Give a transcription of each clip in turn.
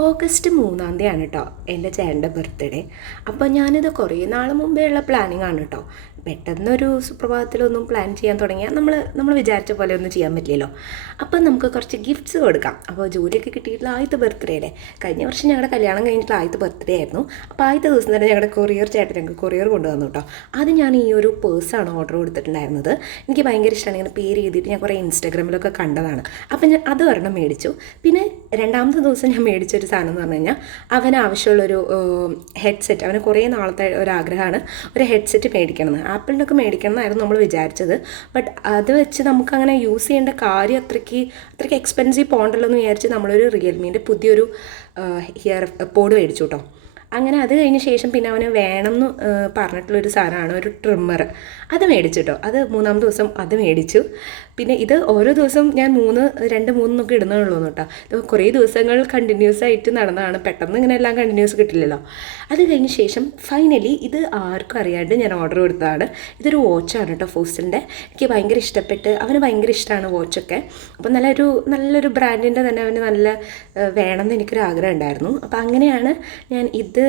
August 3-ാം തീയതിയാണ് കേട്ടോ എൻ്റെ ചേട്ടൻ്റെ ബർത്ത്ഡേ. അപ്പോൾ ഞാനിത് കുറേ നാൾ മുമ്പേ ഉള്ള പ്ലാനിങ് ആണ് കേട്ടോ. പെട്ടെന്നൊരു സുപ്രഭാതത്തിലൊന്നും പ്ലാൻ ചെയ്യാൻ തുടങ്ങിയാൽ നമ്മൾ വിചാരിച്ച പോലെ ഒന്നും ചെയ്യാൻ പറ്റില്ലല്ലോ. അപ്പം നമുക്ക് കുറച്ച് ഗിഫ്റ്റ്സ് കൊടുക്കാം. അപ്പോൾ ജോലിയൊക്കെ കിട്ടിയിട്ടുള്ള ആദ്യത്തെ ബർത്ത്ഡേ അല്ലേ. കഴിഞ്ഞ വർഷം ഞങ്ങളുടെ കല്യാണം കഴിഞ്ഞിട്ടുള്ള ആദ്യത്തെ ബർത്ത്ഡേ ആയിരുന്നു. അപ്പോൾ ആദ്യത്തെ ദിവസം തന്നെ ഞങ്ങളുടെ ചേട്ടൻ ഞങ്ങൾക്ക് കൊറിയർ കൊണ്ടുവന്നു കേട്ടോ. അത് ഞാൻ ഈ ഒരു പേഴ്സാണ് ഓർഡർ കൊടുത്തിട്ടുണ്ടായിരുന്നത്. എനിക്ക് ഭയങ്കര ഇഷ്ടമാണ്, ഇങ്ങനെ പേര് എഴുതിയിട്ട് ഞാൻ കുറേ ഇൻസ്റ്റാഗ്രാമിലൊക്കെ കണ്ടതാണ്. അപ്പം ഞാൻ അത് ഒരെണ്ണം മേടിച്ചു. പിന്നെ രണ്ടാമത്തെ ദിവസം ഞാൻ മേടിച്ചൊരു സാധനം എന്ന് പറഞ്ഞു കഴിഞ്ഞാൽ അവന് ആവശ്യമുള്ളൊരു ഹെഡ്സെറ്റ്. അവന് കുറേ നാളത്തെ ഒരാഗ്രഹമാണ് ഒരു ഹെഡ്സെറ്റ് മേടിക്കണമെന്ന്. ആപ്പിളിൻ്റെ ഒക്കെ മേടിക്കണം എന്നായിരുന്നു നമ്മൾ വിചാരിച്ചത്. ബട്ട് അത് വെച്ച് നമുക്കങ്ങനെ യൂസ് ചെയ്യേണ്ട കാര്യം അത്രയ്ക്ക് എക്സ്പെൻസീവ് പോകണ്ടല്ലോ എന്ന് വിചാരിച്ച് നമ്മളൊരു റിയൽമീൻ്റെ പുതിയൊരു ഇയർ പോഡ് മേടിച്ചു കേട്ടോ. അങ്ങനെ അത് കഴിഞ്ഞ ശേഷം പിന്നെ അവന് വേണമെന്ന് പറഞ്ഞിട്ടുള്ളൊരു സാധനമാണ് ഒരു ട്രിമ്മർ. അത് മേടിച്ചു കേട്ടോ. അത് 3-ാമത്തെ ദിവസം അത് മേടിച്ചു. പിന്നെ ഇത് ഓരോ ദിവസം ഞാൻ 2-3 ഇടുന്നുള്ളൂ കേട്ടോ. ഇത് കുറേ ദിവസങ്ങൾ കണ്ടിന്യൂസ് ആയിട്ട് നടന്നതാണ്. പെട്ടെന്ന് ഇങ്ങനെ എല്ലാം കണ്ടിന്യൂസ് കിട്ടില്ലല്ലോ. അത് കഴിഞ്ഞ ശേഷം ഫൈനലി ഇത് ആർക്കും അറിയാണ്ട് ഞാൻ ഓർഡർ കൊടുത്തതാണ്. ഇതൊരു വാച്ചാണ് കേട്ടോ, ഫോസിലിൻ്റെ. എനിക്ക് ഭയങ്കര ഇഷ്ടപ്പെട്ട്, അവന് ഭയങ്കര ഇഷ്ടമാണ് വാച്ചൊക്കെ. അപ്പോൾ നല്ലൊരു ബ്രാൻഡിൻ്റെ തന്നെ അവന് നല്ല വേണമെന്ന് എനിക്കൊരു ആഗ്രഹം ഉണ്ടായിരുന്നു. അപ്പോൾ അങ്ങനെയാണ് ഞാൻ ഇത്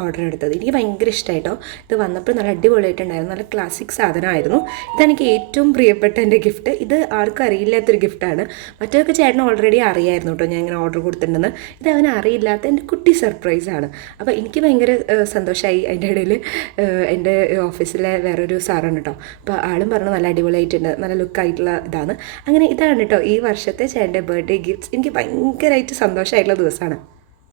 ഓർഡർ എടുത്തത്. എനിക്ക് ഭയങ്കര ഇഷ്ടമായിട്ടോ. ഇത് വന്നപ്പോൾ നല്ല അടിപൊളിയായിട്ടുണ്ടായിരുന്നു. നല്ല ക്ലാസിക് സാധനമായിരുന്നു. ഇതെനിക്ക് ഏറ്റവും പ്രിയപ്പെട്ട എൻ്റെ ഗിഫ്റ്റ്. ഇത് ആർക്കും അറിയില്ലാത്തൊരു ഗിഫ്റ്റാണ്. മറ്റൊക്കെ ചേട്ടന് ഓൾറെഡി അറിയായിരുന്നു കേട്ടോ ഞാൻ ഇങ്ങനെ ഓർഡർ കൊടുത്തിട്ടുണ്ടെന്ന്. ഇത് അവന് അറിയില്ലാത്ത എൻ്റെ കുട്ടി സർപ്രൈസാണ്. അപ്പോൾ എനിക്ക് ഭയങ്കര സന്തോഷമായി. അതിൻ്റെ ഇടയിൽ എൻ്റെ ഓഫീസിലെ വേറൊരു സാറാണ് കേട്ടോ. അപ്പോൾ ആളും പറഞ്ഞു നല്ല അടിപൊളിയായിട്ടുണ്ട്, നല്ല ലുക്കായിട്ടുള്ള ഇതാണ്. അങ്ങനെ ഇതാണ് കേട്ടോ ഈ വർഷത്തെ ചേട്ടൻ്റെ ബർത്ത്ഡേ ഗിഫ്റ്റ്സ്. എനിക്ക് ഭയങ്കരമായിട്ട് സന്തോഷമായിട്ടുള്ള ദിവസമാണ്.